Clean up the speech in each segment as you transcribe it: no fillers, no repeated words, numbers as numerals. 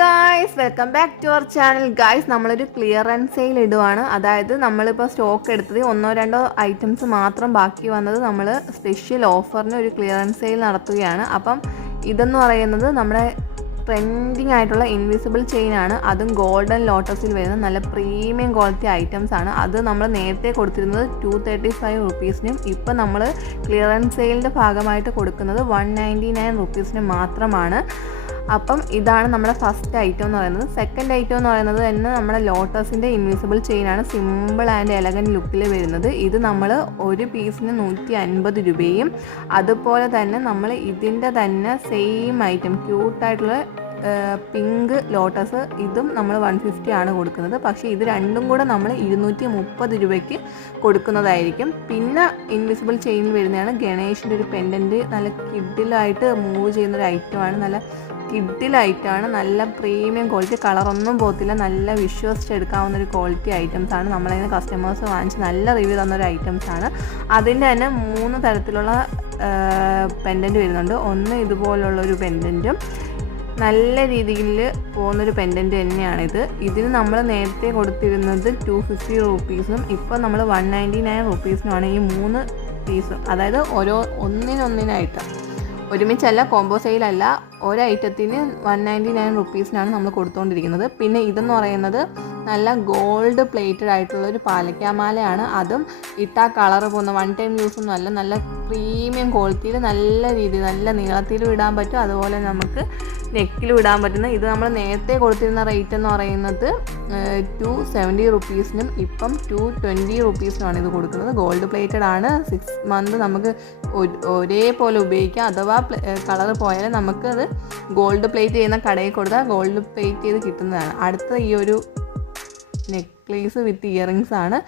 Guys, welcome back to our channel. Guys, നമ്മളൊരു clearance sale ഇടുവാണ്. അതായത് നമ്മളിപ്പോൾ സ്റ്റോക്ക് എടുത്തത് ഒന്നോ രണ്ടോ ഐറ്റംസ് മാത്രം ബാക്കി വന്നത് നമ്മൾ സ്പെഷ്യൽ ഓഫറിന് ഒരു ക്ലിയറൻസ് സെയിൽ നടത്തുകയാണ്. അപ്പം ഇതെന്ന് പറയുന്നത് നമ്മുടെ ട്രെൻഡിങ് ആയിട്ടുള്ള ഇൻവിസിബിൾ ചെയിൻ ആണ്. അതും ഗോൾഡൻ ലോട്ടസിൽ വരുന്ന നല്ല പ്രീമിയം ക്വാളിറ്റി ഐറ്റംസ് ആണ്. അത് നമ്മൾ നേരത്തെ കൊടുത്തിരുന്നത് 235 റുപ്പീസിനും ഇപ്പം നമ്മൾ ക്ലിയറൻസ് സെയിലിൻ്റെ ഭാഗമായിട്ട് കൊടുക്കുന്നത് 199 റുപ്പീസിന് മാത്രമാണ്. അപ്പം ഇതാണ് നമ്മുടെ ഫസ്റ്റ് ഐറ്റം എന്ന് പറയുന്നത്. സെക്കൻഡ് ഐറ്റം എന്ന് പറയുന്നത് തന്നെ നമ്മുടെ ലോട്ടസിൻ്റെ ഇൻവിസിബിൾ ചെയിനാണ്. സിമ്പിൾ ആൻഡ് എലഗൻറ്റ് ലുക്കിൽ വരുന്നത്. ഇത് നമ്മൾ ഒരു പീസിന് 150 രൂപയും അതുപോലെ തന്നെ നമ്മൾ ഇതിൻ്റെ തന്നെ സെയിം ഐറ്റം ക്യൂട്ടായിട്ടുള്ള പിങ്ക് ലോട്ടസ് ഇതും നമ്മൾ 150 ആണ് കൊടുക്കുന്നത്. പക്ഷേ ഇത് രണ്ടും കൂടെ നമ്മൾ 230 രൂപയ്ക്ക് കൊടുക്കുന്നതായിരിക്കും. പിന്നെ ഇൻവിസിബിൾ ചെയിനിൽ വരുന്നതാണ് ഗണേഷിൻ്റെ ഒരു പെൻഡൻറ്റ്. നല്ല കിഡിലായിട്ട് മൂവ് ചെയ്യുന്നൊരു ഐറ്റമാണ്. നല്ല കിഡിലായിട്ടാണ്. നല്ല പ്രീമിയം ക്വാളിറ്റി, കളറൊന്നും പോകത്തില്ല. നല്ല വിശ്വസിച്ചെടുക്കാവുന്നൊരു ക്വാളിറ്റി ഐറ്റംസാണ്. നമ്മളതിന് കസ്റ്റമേഴ്സ് വാങ്ങിച്ച് നല്ല റിവ്യൂ തന്നൊരു ഐറ്റംസാണ്. അതിൻ്റെ തന്നെ 3 തരത്തിലുള്ള പെൻഡൻറ്റ് വരുന്നുണ്ട്. ഒന്ന് ഇതുപോലുള്ളൊരു പെൻഡൻറ്റും നല്ല രീതിയിൽ പോകുന്നൊരു പെൻഡൻറ്റ് തന്നെയാണിത്. ഇതിന് നമ്മൾ നേരത്തെ കൊടുത്തിരുന്നത് 250 റുപ്പീസും ഇപ്പോൾ നമ്മൾ 199 റുപ്പീസിനുമാണ് ഈ 3 പീസും. അതായത് ഒന്നിനൊന്നിനായിട്ട് ഒരുമിച്ചല്ല, കോംബോ സെയിലല്ല, ഒരു ഐറ്റത്തിന് 199 റുപ്പീസിനാണ് നമ്മൾ കൊടുത്തുകൊണ്ടിരിക്കുന്നത്. പിന്നെ ഇതെന്ന് പറയുന്നത് നല്ല ഗോൾഡ് പ്ലേറ്റഡ് ആയിട്ടുള്ളൊരു പാലക്കാമാലയാണ്. അതും ഇട്ടാൽ കളറ് പോകുന്ന വൺ ടൈം യൂസൊന്നും അല്ല. നല്ല പ്രീമിയം ക്വാളിറ്റിയിൽ നല്ല രീതിയിൽ നല്ല നീളത്തിലും ഇടാൻ പറ്റും, അതുപോലെ നമുക്ക് നെക്കിലും ഇടാൻ പറ്റുന്ന. ഇത് നമ്മൾ നേരത്തെ കൊടുത്തിരുന്ന റേറ്റ് എന്ന് പറയുന്നത് 270 റുപ്പീസിനും ഇപ്പം 220 റുപ്പീസിനുമാണ് ഇത് കൊടുക്കുന്നത്. ഗോൾഡ് പ്ലേറ്റഡ് ആണ്. 6 മന്ത് നമുക്ക് ഒരേപോലെ ഉപയോഗിക്കാം. അഥവാ കളറ് പോയാൽ നമുക്കത് ഗോൾഡ് പ്ലേറ്റ് ചെയ്യുന്ന കടയിൽ കൊടുത്താൽ ഗോൾഡ് പ്ലേറ്റ് ചെയ്ത് കിട്ടുന്നതാണ്. അടുത്ത ഈ ഒരു നെക്ലേസ് വിത്ത് ഇയറിങ്സ് ആണ്.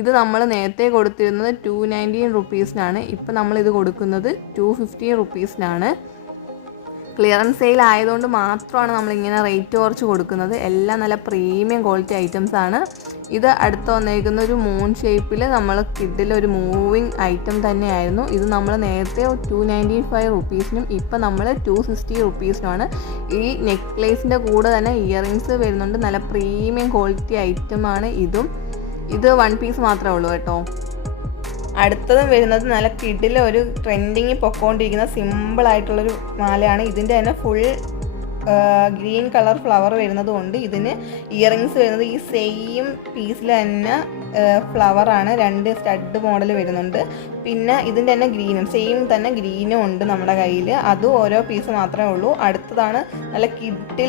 ഇത് നമ്മൾ നേരത്തെ കൊടുത്തിരുന്നത് 219 റുപ്പീസിനാണ്. ഇപ്പം നമ്മളിത് കൊടുക്കുന്നത് 250 റുപ്പീസിനാണ്. ക്ലിയറൻസ് സെയിൽ ആയതുകൊണ്ട് മാത്രമാണ് നമ്മളിങ്ങനെ റേറ്റ് കുറച്ച് കൊടുക്കുന്നത്. എല്ലാം നല്ല പ്രീമിയം ക്വാളിറ്റി ഐറ്റംസ് ആണ്. ഇത് അടുത്ത് വന്നിരിക്കുന്ന ഒരു മൂൺ ഷേപ്പിൽ നമ്മൾ കിഡിലൊരു മൂവിങ് ഐറ്റം തന്നെയായിരുന്നു. ഇത് നമ്മൾ നേരത്തെ 295 റുപ്പീസിനും ഇപ്പം നമ്മൾ 260 റുപ്പീസിനുമാണ്. ഈ നെക്ലേസിൻ്റെ കൂടെ തന്നെ ഇയറിങ്സ് വരുന്നുണ്ട്. നല്ല പ്രീമിയം ക്വാളിറ്റി ഐറ്റമാണ് ഇതും. ഇത് 1 പീസ് മാത്രമേ ഉള്ളൂ കേട്ടോ. അടുത്തതും വരുന്നത് നല്ല കിഡിലെ ഒരു ട്രെൻഡിങ് പൊക്കോണ്ടിരിക്കുന്ന സിമ്പിളായിട്ടുള്ളൊരു മാലയാണ്. ഇതിൻ്റെ തന്നെ ഫുൾ ഗ്രീൻ കളർ ഫ്ലവർ വരുന്നത് കൊണ്ട് ഇതിന് ഇയറിങ്സ് വരുന്നത് ഈ സെയിം പീസിൽ തന്നെ ഫ്ലവറാണ്. 2 സ്റ്റഡ് മോഡൽ വരുന്നുണ്ട്. പിന്നെ ഇതിൻ്റെ തന്നെ ഗ്രീനും സെയിം തന്നെ ഗ്രീനും ഉണ്ട് നമ്മുടെ കയ്യിൽ. അതും ഓരോ പീസ് മാത്രമേ ഉള്ളൂ. അടുത്തതാണ് നല്ല കിഡിൽ